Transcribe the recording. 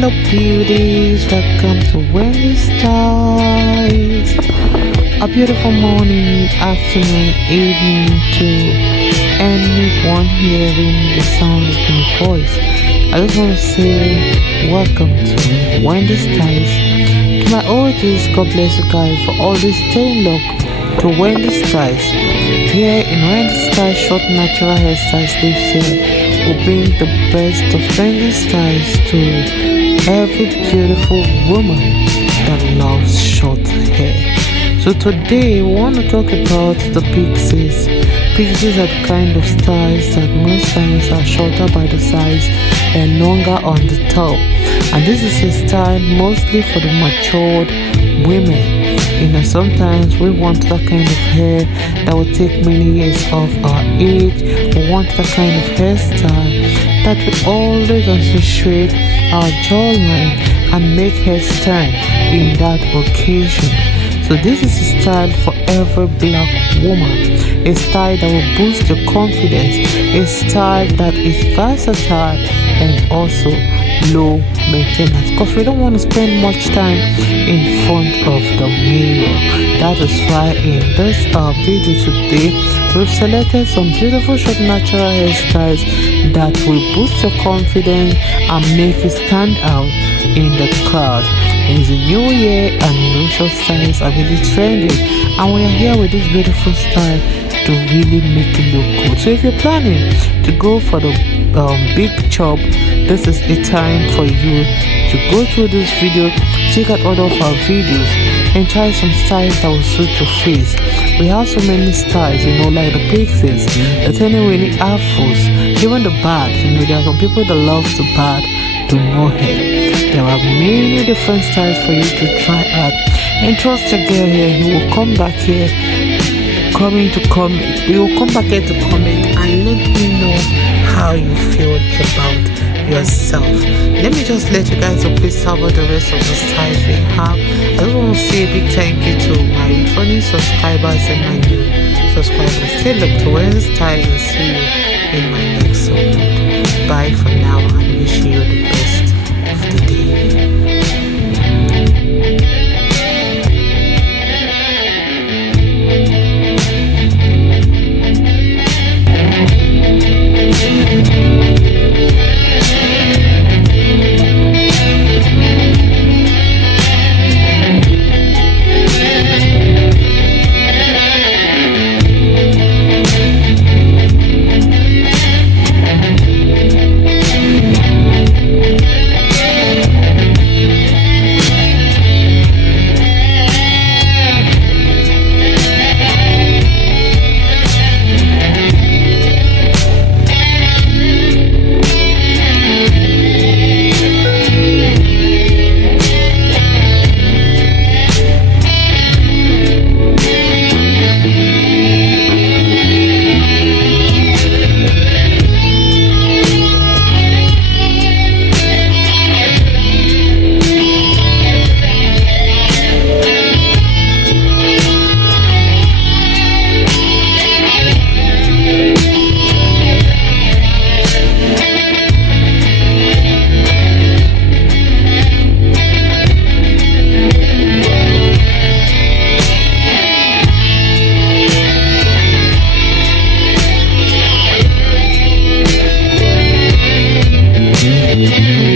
Hello beauties, welcome to Wendy Styles. A beautiful morning, afternoon, evening to anyone hearing the sound of my voice. I just want to say welcome to Wendy Styles. To my OGs, God bless you guys for always staying locked to Wendy Styles. Here in Wendy Styles Short Natural Hairstyles lives here. We bring the best of trendy styles to every beautiful woman that loves short hair. So today we want to talk about the pixies. Pixies are the kind of styles that most times are shorter by the sides and longer on the top. And this is a style mostly for the matured women. Sometimes we want that kind of hair that will take many years of our age. We want that kind of hairstyle that will always accentuate our jawline and make hair stand in that occasion. So this is a style for every black woman, a style that will boost your confidence, a style that is versatile and also low maintenance, because we don't want to spend much time in front of the mirror. That is why in this video today we've selected some beautiful short natural hairstyles that will boost your confidence and make you stand out in the crowd. It's a new year and short styles are really trending, and we are here with this beautiful style to really make it look good. So if you're planning to go for the big chop, this is a time for you to go through this video, check out all of our videos and try some styles that will suit your face. We have so many styles, like the Pixies, the tiny Winnie Afros, even the bad. There are some people that love the bad to no hair. There are many different styles for you to try out, and trust your girl here, he will come back here you will come back here to comment and let me know how you feel about yourself. Let me just let you guys please about the rest of the styles we have. I just want to say a big thank you to my returning subscribers and my new subscribers. Stay look to Wendy Styles and see you in my next upload. Bye for now and wish you the best of the day. Thank you.